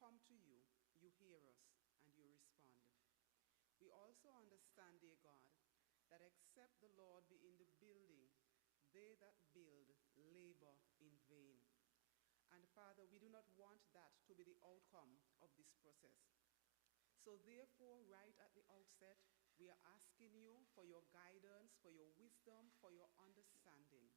come to you, you hear us, and you respond. We also understand, dear God, that except the Lord be in the building, they that build labor in vain. And Father, we do not want that to be the outcome of this process. So therefore, right at the outset, we are asking you for your guidance, for your wisdom, for your understanding,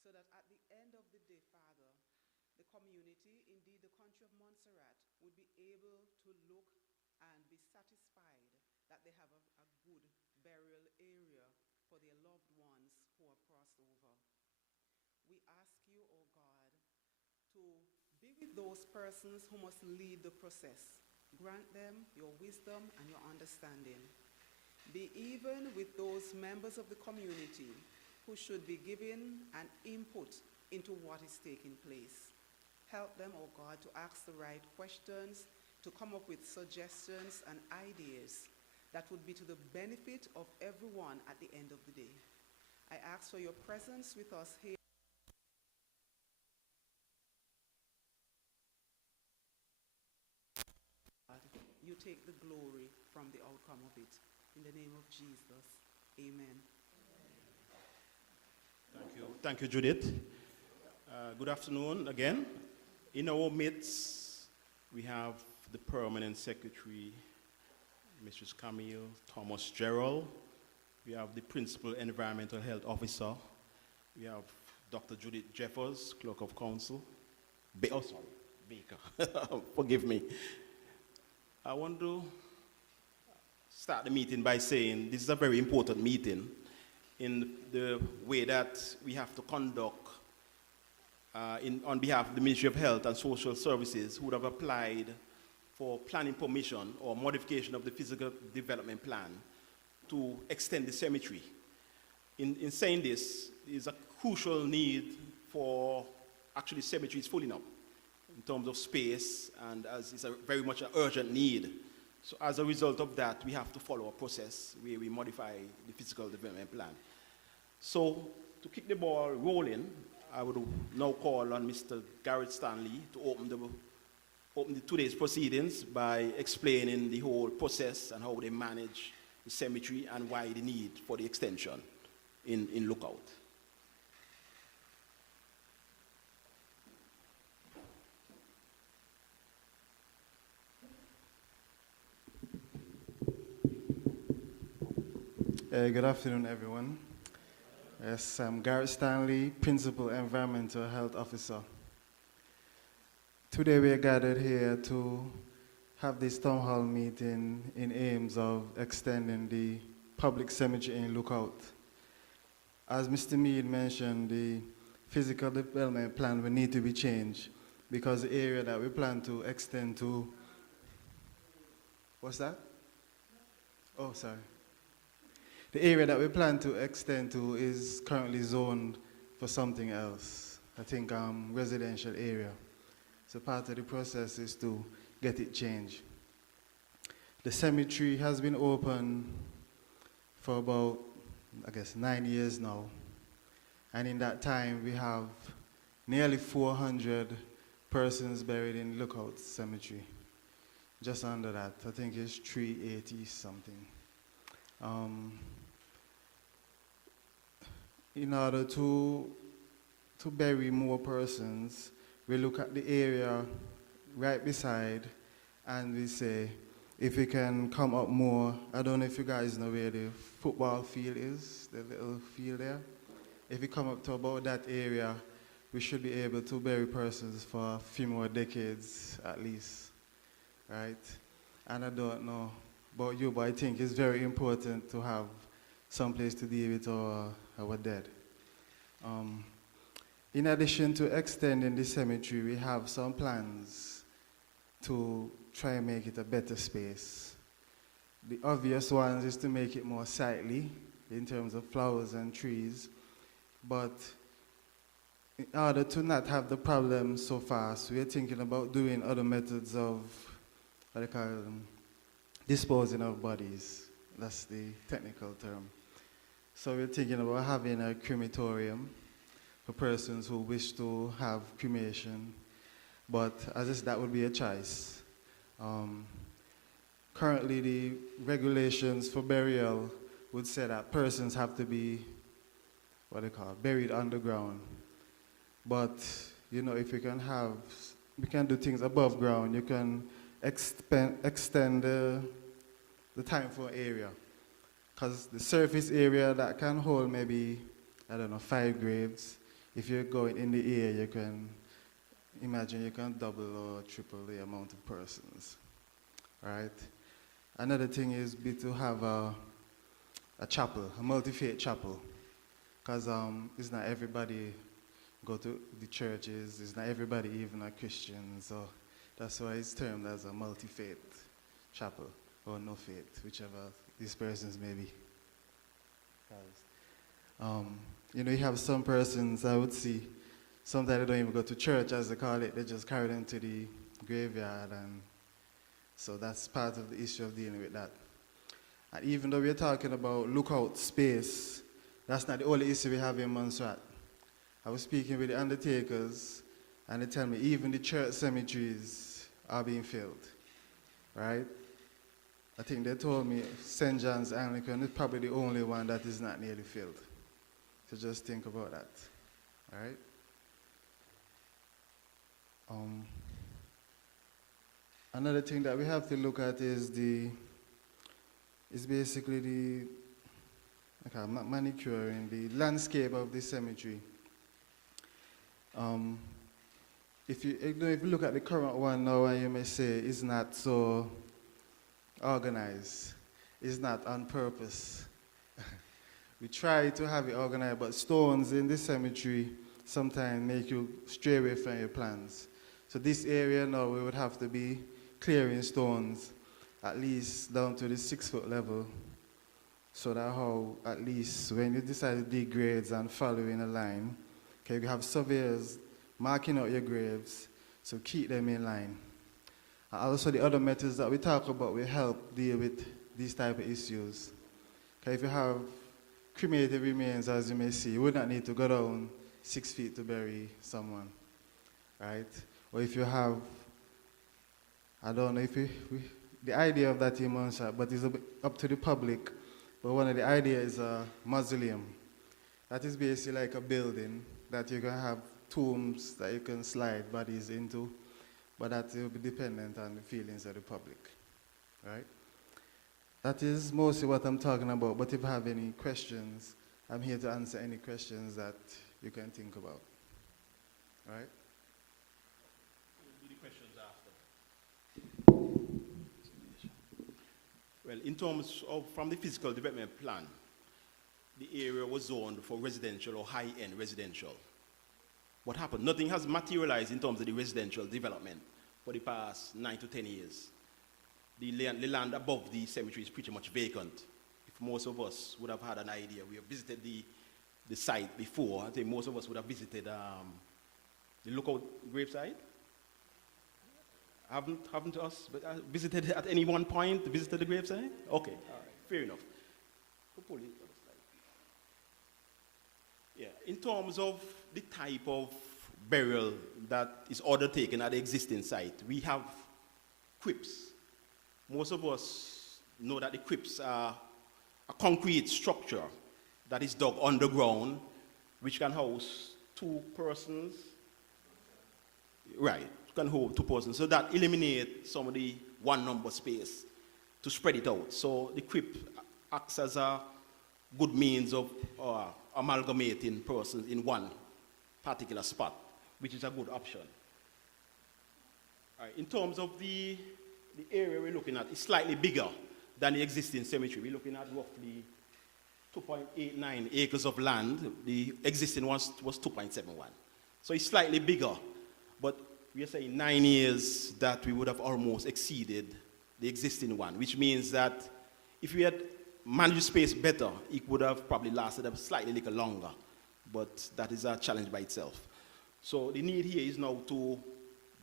so that at the end of the day, Father, the community, indeed the country of Montserrat, would be able to look and be satisfied that they have a good burial area for their loved ones who have crossed over. We ask you, O God, to be with those persons who must lead the process. Grant them your wisdom and your understanding. Be even with those members of the community who should be giving an input into what is taking place. Help them, oh God, to ask the right questions, to come up with suggestions and ideas that would be to the benefit of everyone at the end of the day. I ask for your presence with us here. God, you take the glory from the outcome of it. In the name of Jesus, amen. Thank you. Thank you, Judith. Good afternoon again. In our midst, we have the Permanent Secretary, Mrs. Camille Thomas Gerald. We have the Principal Environmental Health Officer. We have Dr. Judith Jeffers, Clerk of Council. Baker. Forgive me. I want to start the meeting by saying this is a very important meeting in the way that we have to conduct on behalf of the Ministry of Health and Social Services, who would have applied for planning permission or modification of the physical development plan to extend the cemetery. In saying this, there is a crucial need for actually cemeteries full enough in terms of space, and as it's very much an urgent need. So as a result of that, we have to follow a process where we modify the physical development plan. So to keep the ball rolling, I would now call on Mr. Garrett Stanley to open today's proceedings by explaining the whole process and how they manage the cemetery and why the need for the extension in Lookout. Good afternoon, everyone. Yes, I'm Garrett Stanley, Principal Environmental Health Officer. Today we are gathered here to have this town hall meeting in aims of extending the public cemetery in Lookout. As Mr. Mead mentioned, the physical development plan will need to be changed because the area that we plan to extend to, what's that? Oh, sorry. The area that we plan to extend to is currently zoned for something else, I think residential area. So part of the process is to get it changed. The cemetery has been open for about, I guess, 9 years now. And in that time, we have nearly 400 persons buried in Lookout Cemetery. Just under that, I think it's 380 something. In order to bury more persons, we look at the area right beside and we say, if we can come up more, I don't know if you guys know where the football field is, the little field there. If we come up to about that area, we should be able to bury persons for a few more decades at least, right? And I don't know about you, but I think it's very important to have some place to deal with our dead. In addition to extending the cemetery, we have some plans to try and make it a better space. The obvious ones is to make it more sightly in terms of flowers and trees, but in order to not have the problem so fast, we are thinking about doing other methods of, what they call them, disposing of bodies. That's the technical term. So we're thinking about having a crematorium for persons who wish to have cremation. But as I said, that would be a choice. Um, Currently, the regulations for burial would say that persons have to be, what they call, buried underground. But, you know, if you can have, we can do things above ground, you can extend the time for area. Because the surface area that can hold maybe, I don't know, 5 graves. If you're going in the air, you can imagine you can double or triple the amount of persons, right? Another thing is to have a chapel, a multi-faith chapel, because it's not everybody go to the churches, it's not everybody even a Christian, so that's why it's termed as a multi-faith chapel, or no faith, whichever these persons may be. You know, you have some persons, I would see, sometimes they don't even go to church, as they call it, they just carry them to the graveyard, and so that's part of the issue of dealing with that. And even though we're talking about lookout space, that's not the only issue we have in Montserrat. I was speaking with the undertakers, and they tell me even the church cemeteries are being filled, right? I think they told me St. John's Anglican is probably the only one that is not nearly filled. So just think about that, all right? Another thing that we have to look at is basically the manicuring the landscape of the cemetery. If you look at the current one now, and you may say it's not so organized, it's not on purpose. We try to have it organized, but stones in the cemetery sometimes make you stray away from your plans. So this area now, we would have to be clearing stones at least down to the 6-foot level, so that how at least when you decide to dig graves and follow in a line, okay, we have surveyors marking out your graves, so keep them in line. And also the other methods that we talk about will help deal with these type of issues. Okay, if you have cremated remains, as you may see, you would not need to go down 6 feet to bury someone, right? Or if you have, I don't know if the idea of that in Montserrat, but it's a bit up to the public, but one of the ideas is a mausoleum. That is basically like a building that you can have tombs that you can slide bodies into, but that will be dependent on the feelings of the public, right? That is mostly what I'm talking about, but if you have any questions, I'm here to answer any questions that you can think about, right? We'll do the questions after. Well, in terms of, from the physical development plan, the area was zoned for residential or high-end residential. What happened? Nothing has materialized in terms of the residential development for the past 9 to 10 years. The land above the cemetery is pretty much vacant. If most of us would have had an idea, we have visited the site before. I think most of us would have visited the lookout gravesite. Haven't us visited at any one point, visited the gravesite? Okay, all right, fair enough. Yeah, in terms of the type of burial that is undertaken at the existing site, we have crypts. Most of us know that the crypts are a concrete structure that is dug underground, which can house 2 persons. Right, can hold 2 persons. So that eliminates some of the one number space to spread it out. So the crypt acts as a good means of amalgamating persons in one particular spot, which is a good option. All right, in terms of the area we're looking at is slightly bigger than the existing cemetery. We're looking at roughly 2.89 acres of land. The existing one was 2.71. So it's slightly bigger, but we are saying 9 years that we would have almost exceeded the existing one, which means that if we had managed space better, it would have probably lasted a slightly little longer, but that is a challenge by itself. So the need here is now to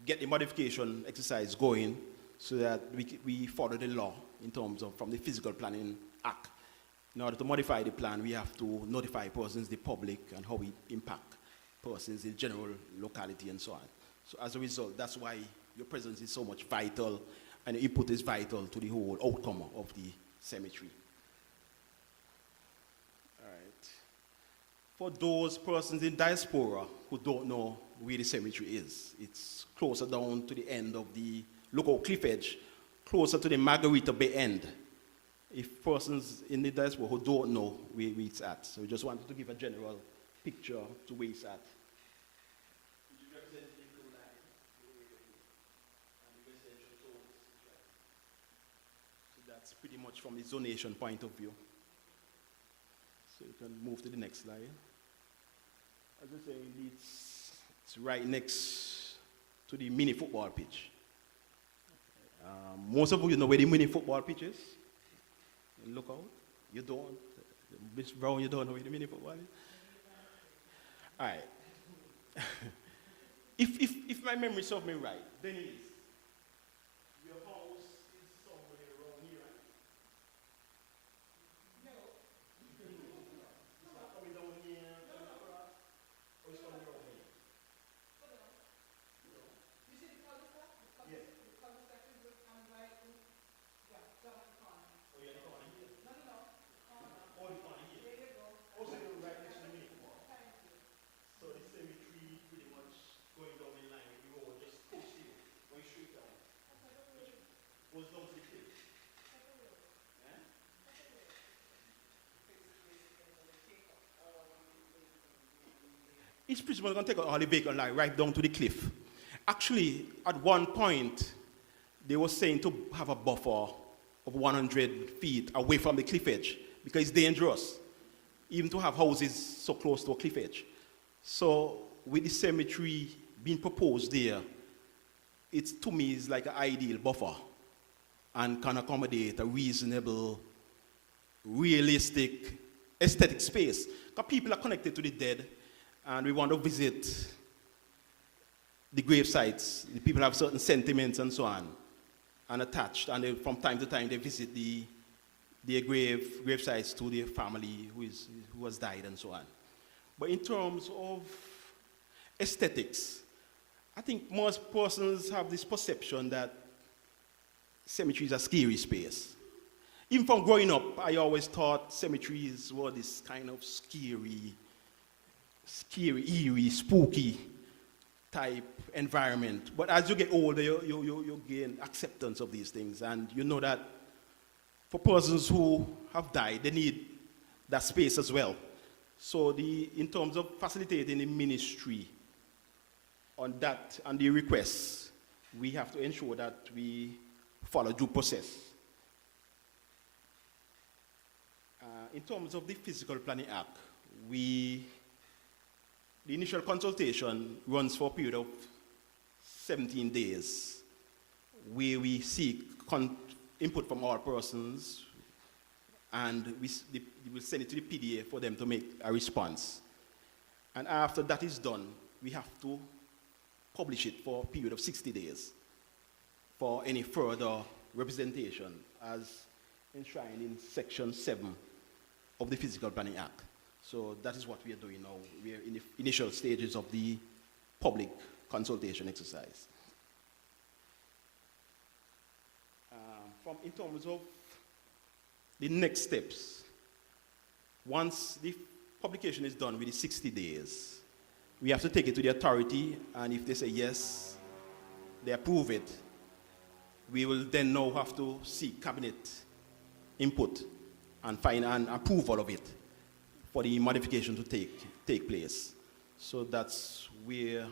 get the modification exercise going so that we follow the law in terms of from the Physical Planning Act. In order to modify the plan, we have to notify persons, the public, and how we impact persons in general locality and so on. So as a result, that's why your presence is so much vital, and your input is vital to the whole outcome of the cemetery. All right. For those persons in diaspora who don't know where the cemetery is, it's closer down to the end of the Lookout Cliff Edge, closer to the Margarita Bay end. If persons in the diaspora who don't know where it's at, so we just wanted to give a general picture to where it's at. So that's pretty much from the zonation point of view. So you can move to the next slide. As I say, it's right next to the mini football pitch. Most of you know where the mini football pitch is. Look out. You don't. Miss Brown, you don't know where the mini football is? All right. if my memory serves me right, then it is. Your house is somewhere around here, right? No. It's not coming down here, coming across, or it's coming around here? No. You see the cul-de-sac? Yes. The cul-de-sac is on the right. Yeah, down the corner. Oh, yeah, the corner here? No. The corner. Oh, the corner here? There you go. Oh, so you're right next to the mini football. So the cemetery pretty much going down in line with the road, just push you, going straight down. Goes down to the cliff. Yeah? It's pretty much going to take all the vehicle line right down to the cliff. Actually, at one point, they were saying to have a buffer of 100 feet away from the cliff edge because it's dangerous, even to have houses so close to a cliff edge. So with the cemetery being proposed there, it's, to me, is like an ideal buffer and can accommodate a reasonable, realistic, aesthetic space. Because people are connected to the dead, and we want to visit the grave sites. The people have certain sentiments and so on, and attached, and they, from time to time they visit their grave sites to their family who has died and so on. But in terms of aesthetics, I think most persons have this perception that cemeteries are scary space. Even from growing up, I always thought cemeteries were this kind of scary, eerie, spooky type environment. But as you get older, you gain acceptance of these things, and you know that for persons who have died, they need that space as well. So in terms of facilitating the ministry on that and the requests, we have to ensure that we follow due process. In terms of the Physical Planning Act, the initial consultation runs for a period of 17 days, where we seek input from all persons, and we will send it to the PDA for them to make a response. And after that is done, we have to publish it for a period of 60 days for any further representation as enshrined in Section 7 of the Physical Planning Act. So that is what we are doing now. We are in the initial stages of the public consultation exercise. In terms of the next steps, once the publication is done with the 60 days, we have to take it to the authority, and if they say yes, they approve it, we will then now have to seek cabinet input and find an approval of it for the modification to take place. So that's where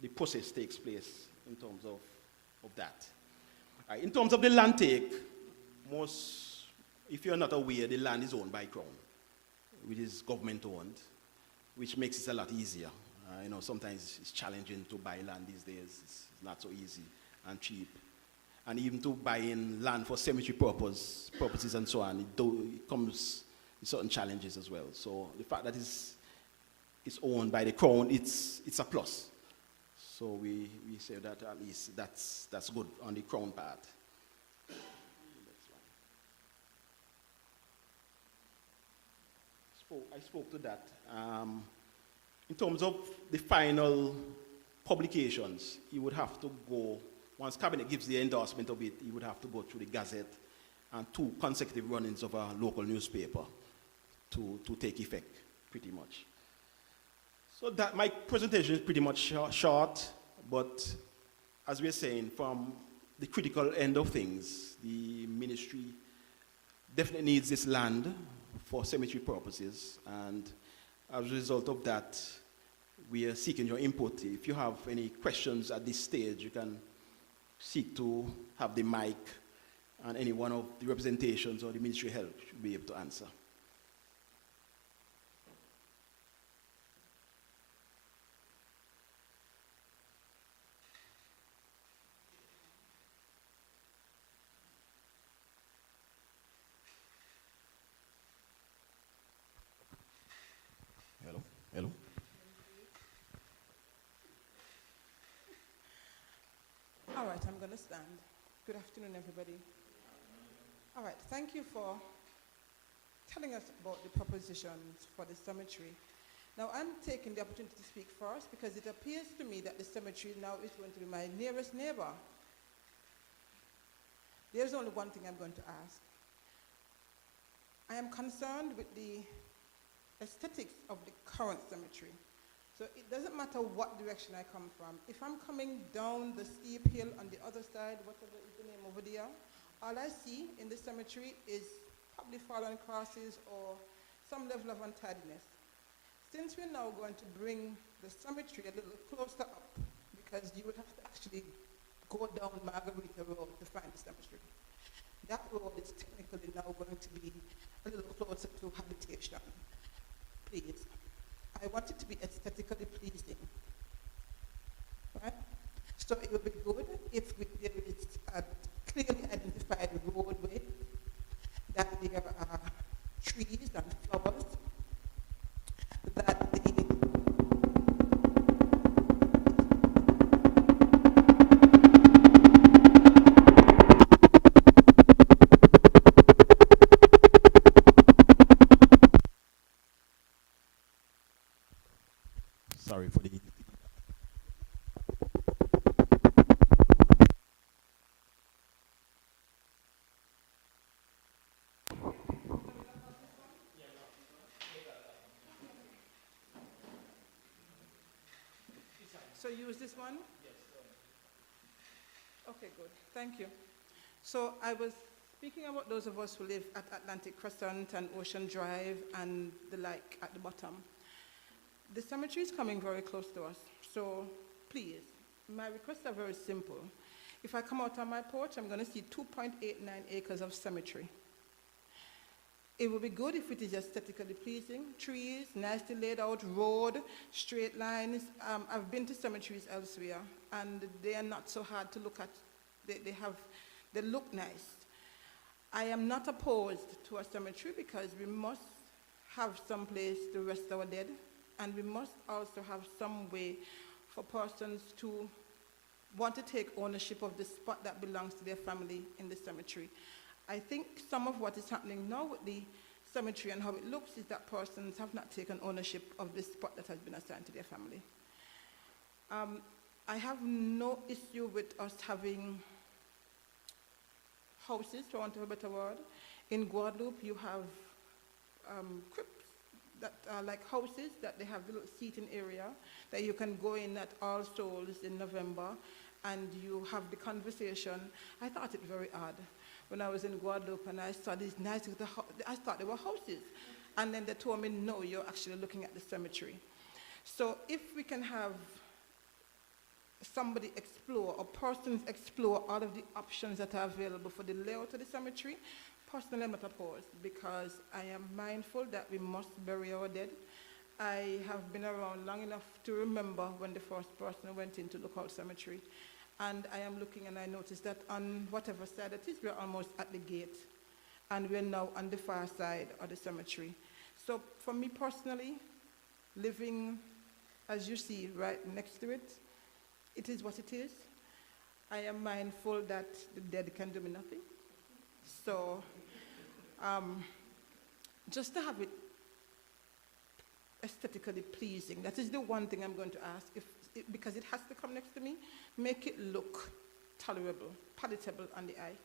the process takes place in terms of that. In terms of the land take, if you're not aware, the land is owned by Crown, which is government owned, which makes it a lot easier. Sometimes it's challenging to buy land these days. It's not so easy and cheap. And even to buy in land for cemetery purposes and so on, it comes with certain challenges as well. So the fact that it's owned by the Crown, it's a plus. So we say that at least that's good on the Crown part. I spoke to that. In terms of the final publications, he would have to go, once cabinet gives the endorsement of it, he would have to go through the Gazette and 2 consecutive run-ins of a local newspaper to take effect, pretty much. So that my presentation is pretty much short, but as we're saying, from the critical end of things, the ministry definitely needs this land for cemetery purposes, and as a result of that, we are seeking your input. If you have any questions at this stage, you can seek to have the mic, and any one of the representations or the ministry help should be able to answer. Hello, hello. All right, I'm going to stand. Good afternoon, everybody. All right, thank you for telling us about the propositions for the cemetery. Now, I'm taking the opportunity to speak first because it appears to me that the cemetery now is going to be my nearest neighbor. There's only one thing I'm going to ask. I am concerned with the aesthetics of the current cemetery. So it doesn't matter what direction I come from. If I'm coming down the steep hill on the other side, whatever is the name over there, all I see in the cemetery is probably fallen crosses or some level of untidiness. Since we're now going to bring the cemetery a little closer up, because you would have to actually go down Margarita Road to find the cemetery. That road is technically now going to be a little closer to habitation. Please. I want it to be aesthetically pleasing. Right? So it would be good if there is a clearly identified roadway, that there are trees and flowers, that Sorry for the... So use this one? Yes. Okay, good. Thank you. So I was speaking about those of us who live at Atlantic Crescent and Ocean Drive and the like at the bottom. The cemetery is coming very close to us. So please, my requests are very simple. If I come out on my porch, I'm going to see 2.89 acres of cemetery. It would be good if it is aesthetically pleasing. Trees, nicely laid out road, straight lines. I've been to cemeteries elsewhere, and they are not so hard to look at. They look nice. I am not opposed to a cemetery because we must have some place to rest our dead, and we must also have some way for persons to want to take ownership of the spot that belongs to their family in the cemetery. I think some of what is happening now with the cemetery and how it looks is that persons have not taken ownership of the spot that has been assigned to their family. I have no issue with us having houses, for want of a better word. In Guadeloupe, you have crypts that are like houses, that they have a little seating area that you can go in at All Souls in November, and you have the conversation. I thought it very odd when I was in Guadeloupe and I saw these nice, I thought they were houses. And then they told me, no, you're actually looking at the cemetery. So if we can have somebody explore, or persons explore all of the options that are available for the layout of the cemetery, personally I'm not opposed, because I am mindful that we must bury our dead. I have been around long enough to remember when the first person went in to look out cemetery. And I am looking and I noticed that on whatever side it is, we're almost at the gate. And we're now on the far side of the cemetery. So for me personally, living, as you see, right next to it, it is what it is. I am mindful that the dead can do me nothing. So just to have it aesthetically pleasing, that is the one thing I'm going to ask. If because it has to come next to me, make it look tolerable, palatable on the eye.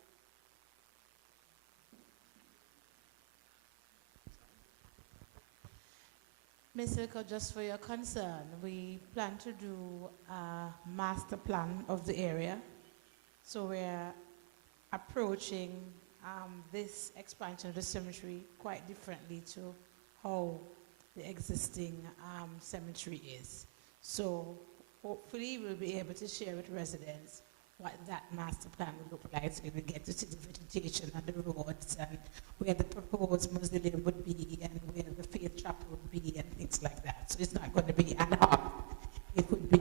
Ms. Ilko, just for your concern, we plan to do a master plan of the area. So we're approaching this expansion of the cemetery quite differently to how the existing cemetery is. So hopefully we'll be able to share with residents what that master plan will look like, so we get to see the vegetation and the roads and where the proposed mausoleum would be and where the faith chapel would be and things like that. So it's not going to be ad hoc. It would be.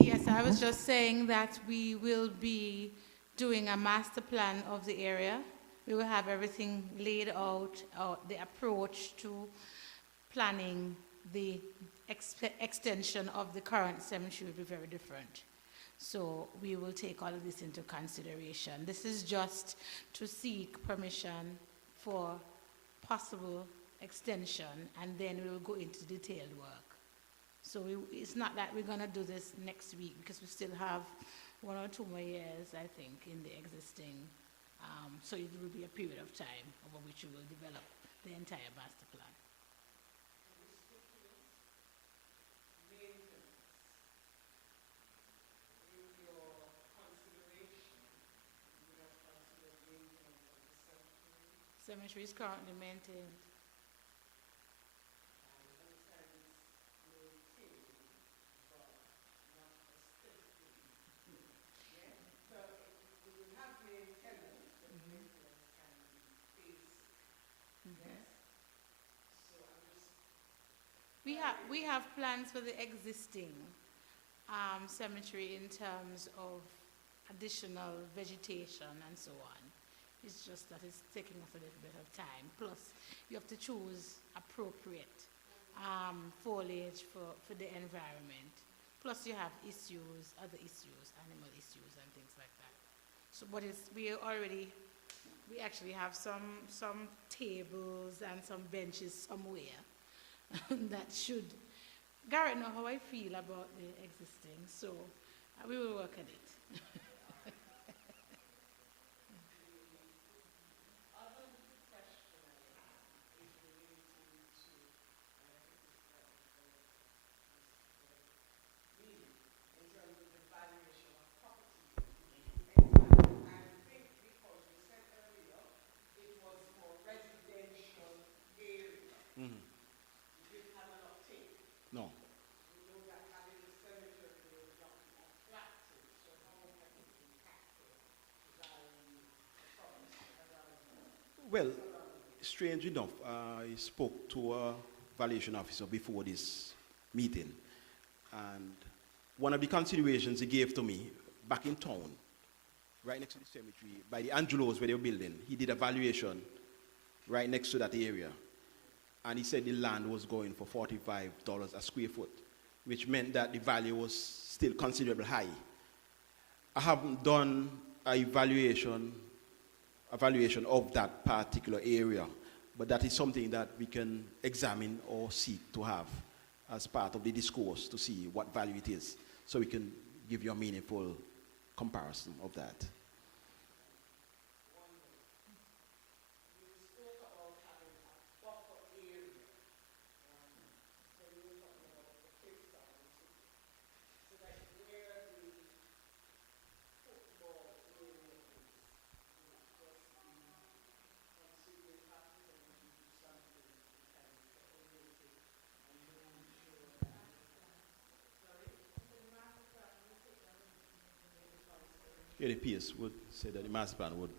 Yes, I was just saying that we will be doing a master plan of the area. We will have everything laid out, the approach to planning the extension of the current cemetery will be very different. So we will take all of this into consideration. This is just to seek permission for possible extension, and then we will go into detailed work. So it's not that we're going to do this next week, because we still have 1 or 2 more years, I think, in the existing. So it will be a period of time over which we will develop the entire master plan. Cemetery is currently maintained. We have plans for the existing cemetery in terms of additional vegetation and so on. It's just that it's taking us a little bit of time. Plus, you have to choose appropriate foliage for the environment. Plus, you have issues, other issues, animal issues and things like that. So, but we actually have some tables and some benches somewhere that should. Garrett know how I feel about the existing, so we will work on it. No. Well, strange enough, I spoke to a valuation officer before this meeting, and one of the considerations he gave to me back in town, right next to the cemetery, by the Angelos where they were building, he did a valuation right next to that area. And he said the land was going for $45 a square foot, which meant that the value was still considerably high. I haven't done an evaluation of that particular area, but that is something that we can examine or seek to have as part of the discourse to see what value it is, so we can give you a meaningful comparison of that. The PS would say that the master plan would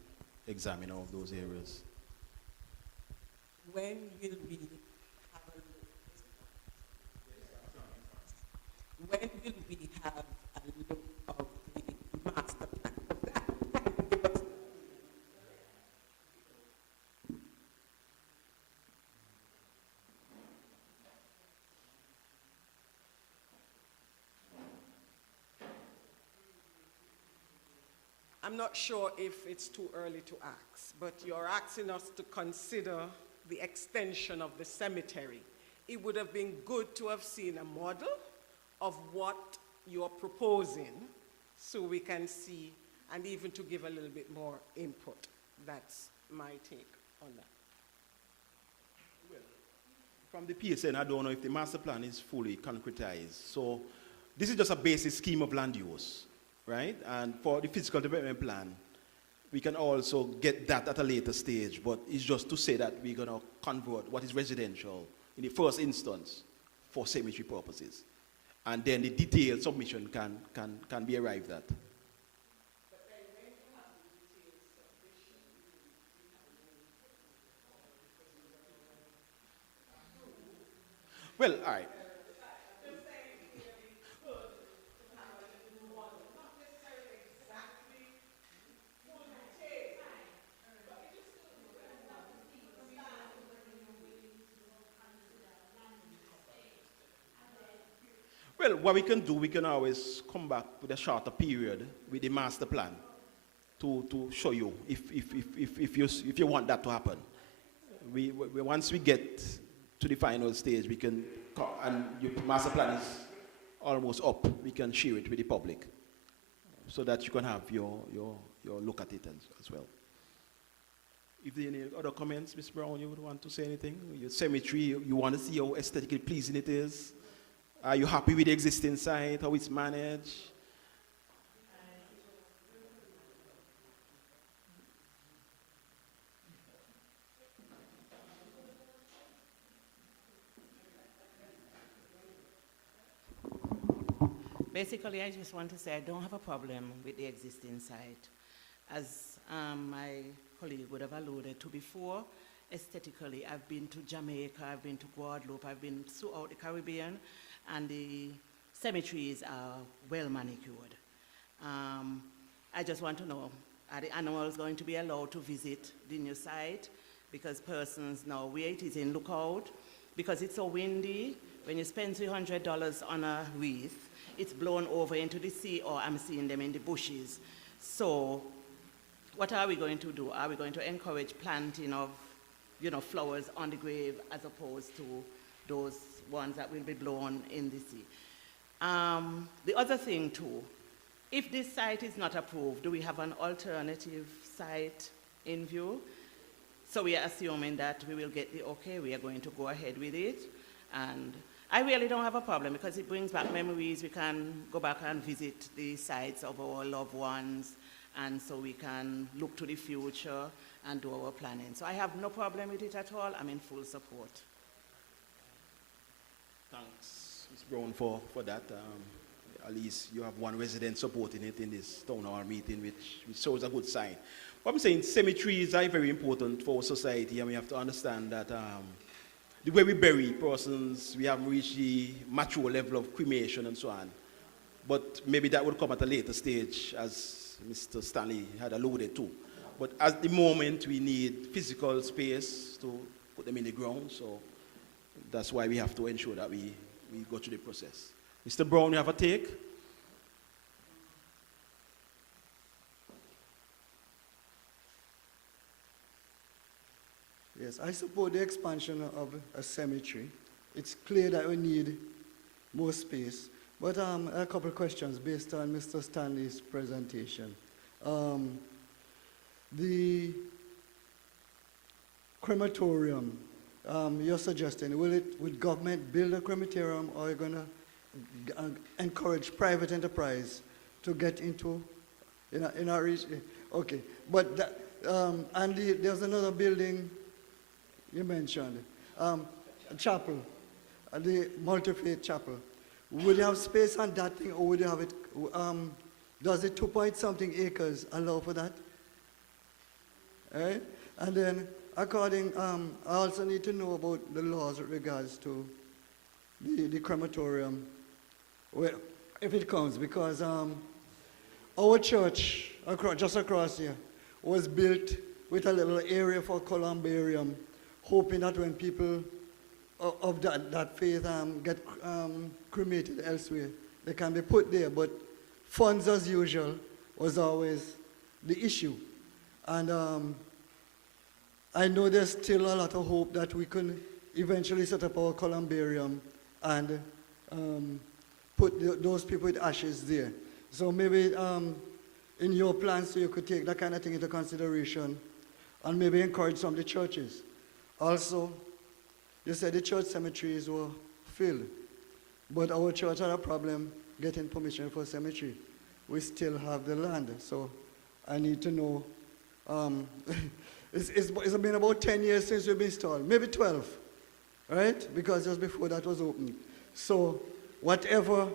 examine all of those areas. When will we have a look? When will we have a look of the master plan? I'm not sure if it's too early to ask, but you're asking us to consider the extension of the cemetery. It would have been good to have seen a model of what you're proposing so we can see and even to give a little bit more input. That's my take on that. From the PSN, I don't know if the master plan is fully concretized. So this is just a basic scheme of land use, right? And for the physical development plan, we can also get that at a later stage, but it's just to say that we're going to convert what is residential in the first instance for cemetery purposes. And then the detailed submission can be arrived at. Well, all right. Well, what we can do, we can always come back with a shorter period with the master plan to show you if you want that to happen. Once we get to the final stage, we can, and your master plan is almost up, we can share it with the public so that you can have your look at it as well. If there are any other comments, Ms. Brown, you would want to say anything? Your cemetery, you want to see how aesthetically pleasing it is? Are you happy with the existing site, how it's managed? Basically, I just want to say I don't have a problem with the existing site. As my colleague would have alluded to before, aesthetically, I've been to Jamaica, I've been to Guadeloupe, I've been throughout the Caribbean, and the cemeteries are well manicured. I just want to know, are the animals going to be allowed to visit the new site? Because persons know where it is in Lookout, because it's so windy, when you spend $300 on a wreath, it's blown over into the sea, or I'm seeing them in the bushes. So what are we going to do? Are we going to encourage planting of flowers on the grave as opposed to those ones that will be blown in the sea? The other thing too, if this site is not approved, do we have an alternative site in view? So we are assuming that we will get the okay, we are going to go ahead with it. And I really don't have a problem because it brings back memories. We can go back and visit the sites of our loved ones, and so we can look to the future and do our planning. So I have no problem with it at all. I'm in full support. Thanks, Ms. Brown, for that. At least you have one resident supporting it in this town hall meeting, which shows a good sign. What I'm saying, cemeteries are very important for our society, and we have to understand that the way we bury persons, we haven't reached the mature level of cremation and so on. But maybe that will come at a later stage, as Mr. Stanley had alluded to. But at the moment, we need physical space to put them in the ground, so that's why we have to ensure that we go through the process. Mr. Brown, you have a take? Yes, I support the expansion of a cemetery. It's clear that we need more space. But a couple of questions based on Mr. Stanley's presentation. The crematorium, you're suggesting, will government build a crematorium, or are you going to encourage private enterprise to get into in our region? Okay, but that, there's another building you mentioned, a chapel, the multi-faith chapel. Would you have space on that thing, or would you have it, does the 2-point-something acres allow for that? Right? And then, I also need to know about the laws with regards to the crematorium, if it comes, because our church, just across here, was built with a little area for columbarium, hoping that when people of that faith get cremated elsewhere, they can be put there. But funds, as usual, was always the issue. And I know there's still a lot of hope that we can eventually set up our columbarium and put those people with ashes there. So maybe in your plans, so you could take that kind of thing into consideration and maybe encourage some of the churches. Also, you said the church cemeteries were filled, but our church had a problem getting permission for cemetery. We still have the land, so I need to know. It's been about 10 years since we've been installed, maybe 12, right? Because just before that was open. So whatever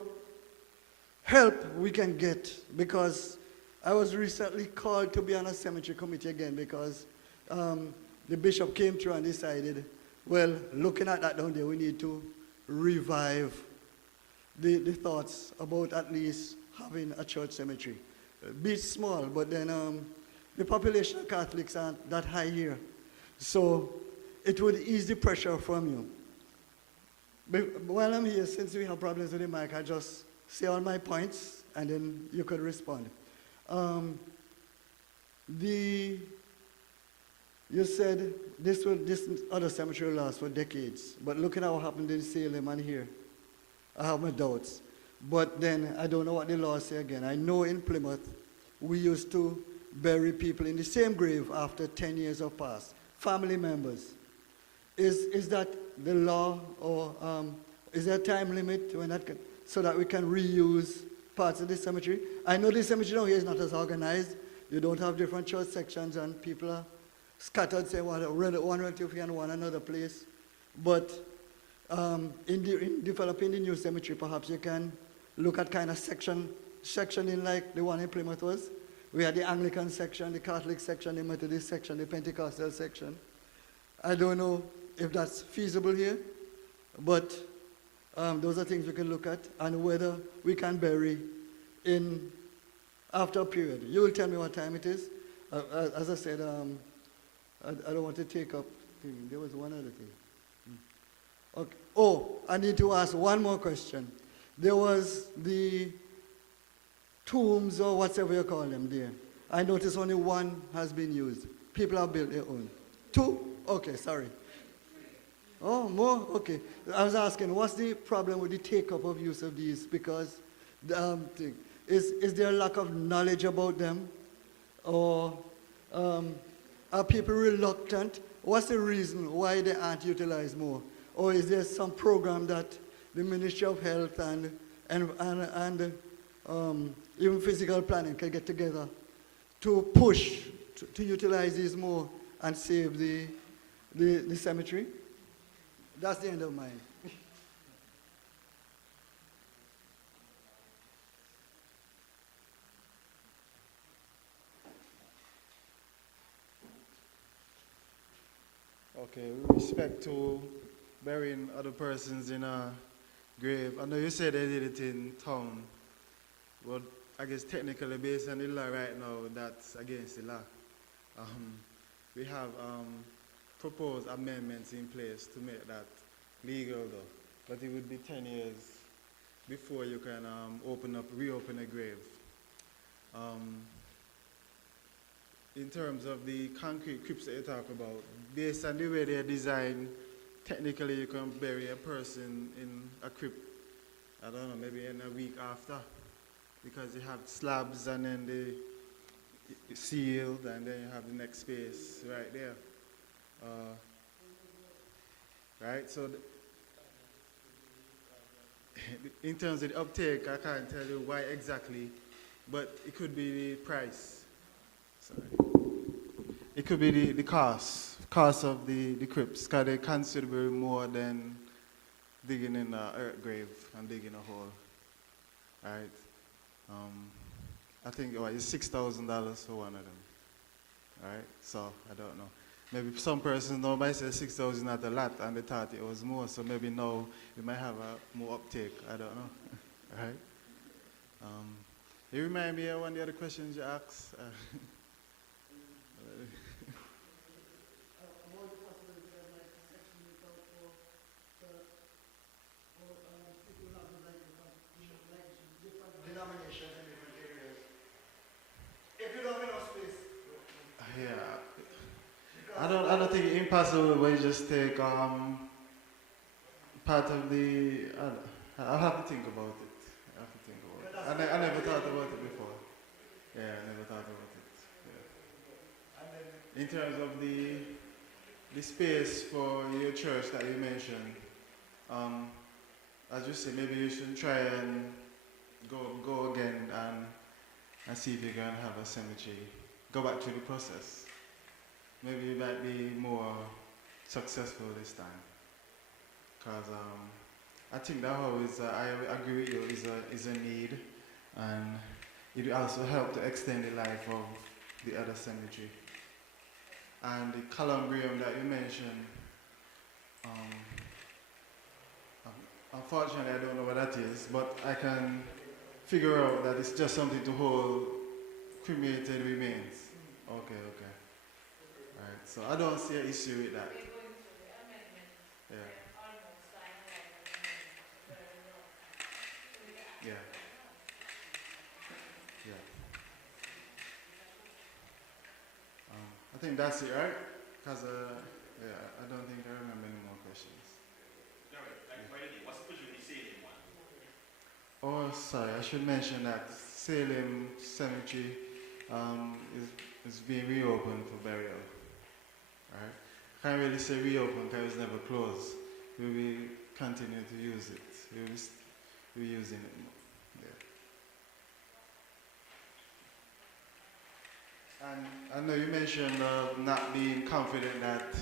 help we can get, because I was recently called to be on a cemetery committee again because the bishop came through and decided, well, looking at that down there, we need to revive the thoughts about at least having a church cemetery. Be it small, but then the population of Catholics aren't that high here. So it would ease the pressure from you. But while I'm here, since we have problems with the mic, I just say all my points and then you could respond. You said this other cemetery will last for decades, but looking at what happened in Salem and here, I have my doubts. But then I don't know what the laws say again. I know in Plymouth, we used to bury people in the same grave after 10 years have passed, family members. Is that the law, or is there a time limit when that so that we can reuse parts of the cemetery? I know the cemetery down here is not as organized. You don't have different church sections and people are scattered, say, one relative here and one another place. But in developing the new cemetery, perhaps you can look at kind of sectioning like the one in Plymouth was. We had the Anglican section, the Catholic section, the Methodist section, the Pentecostal section. I don't know if that's feasible here, but those are things we can look at, and whether we can bury in after a period. You will tell me what time it is. As I said, I don't want to take up. There was one other thing. Okay. Oh, I need to ask one more question. There was the tombs or whatever you call them there. I noticed only one has been used. People have built their own. 2? Okay, sorry. Oh, more? Okay. I was asking, what's the problem with the take-up of use of these? Because is there a lack of knowledge about them? Or are people reluctant? What's the reason why they aren't utilized more? Or is there some program that the Ministry of Health and even physical planning can get together to push to utilize these more and save the cemetery? That's the end of mine. Okay, with respect to burying other persons in a grave, I know you said they did it in town. Well, I guess technically based on the law right now, that's against the law. We have proposed amendments in place to make that legal though, but it would be 10 years before you can reopen a grave. In terms of the concrete crypts that you talk about, based on the way they're designed, technically you can bury a person in a crypt, I don't know, maybe in a week after, because you have slabs and then they sealed and then you have the next space right there. Right, so in terms of the uptake, I can't tell you why exactly, but it could be the price. Sorry. It could be the cost of the crypts, because they're considerably more than digging in an earth grave and digging a hole. Right? I think it's $6,000 for one of them. Right? So I don't know. Maybe some persons know might say 6,000 is not a lot and they thought it was more, so maybe now we might have a more uptake. I don't know. Right? You remind me of one of the other questions you asked. Denominations in different areas. If you don't have enough space, think possible we just take part of the. I'll have to think about it. I have to think about it. I never thought about it before. Yeah, I never thought about it. Yeah. In terms of the space for your church that you mentioned, as you say, maybe you should try and go again and see if you can have a cemetery. Go back to the process. Maybe you might be more successful this time. Because I think that always, I agree with you, is a need. And it will also help to extend the life of the other cemetery. And the columbarium that you mentioned, unfortunately I don't know what that is, but I can figure out that it's just something to hold cremated remains. Okay. Alright, so I don't see an issue with that. Yeah. Yeah. I think that's it, right? Because, I don't think I remember any more questions. What's the question with the Salem one? Oh, sorry, I should mention that Salem Cemetery is being reopened for burial. Right? Can't really say reopened because it was never closed. We will continue to use it. We will be using it more. Yeah. And I know you mentioned not being confident that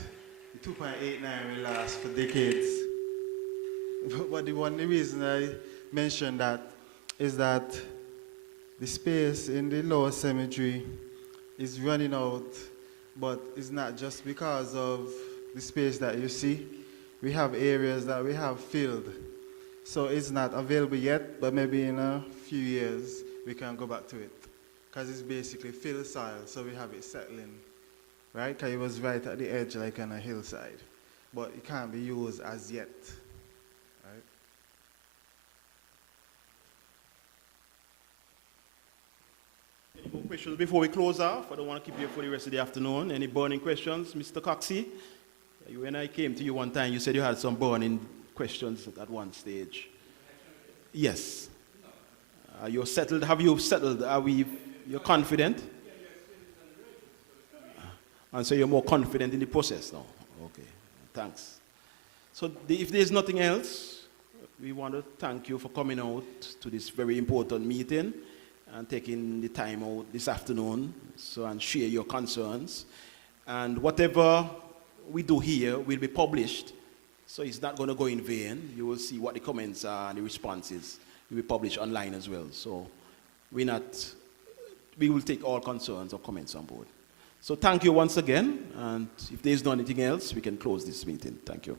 the 2.89 will last for decades. But the reason I mentioned that is that the space in the lower cemetery is running out, but it's not just because of the space that you see. We have areas that we have filled. So it's not available yet, but maybe in a few years we can go back to it. Because it's basically filled soil, so we have it settling, right? Because it was right at the edge, like on a hillside. But it can't be used as yet. Any more questions before we close off? I don't want to keep you for the rest of the afternoon. Any burning questions, Mr. Coxey? When I came to you one time, you said you had some burning questions at one stage. Yes. You're settled. Have you settled? You're confident? And so you're more confident in the process now? Okay. Thanks. So if there's nothing else, we want to thank you for coming out to this very important meeting and taking the time out this afternoon and share your concerns. And whatever we do here will be published, so it's not going to go in vain. You will see what the comments are and the responses will be published online as well. So we will take all concerns or comments on board. So thank you once again, and if there's not anything else, we can close this meeting. Thank you.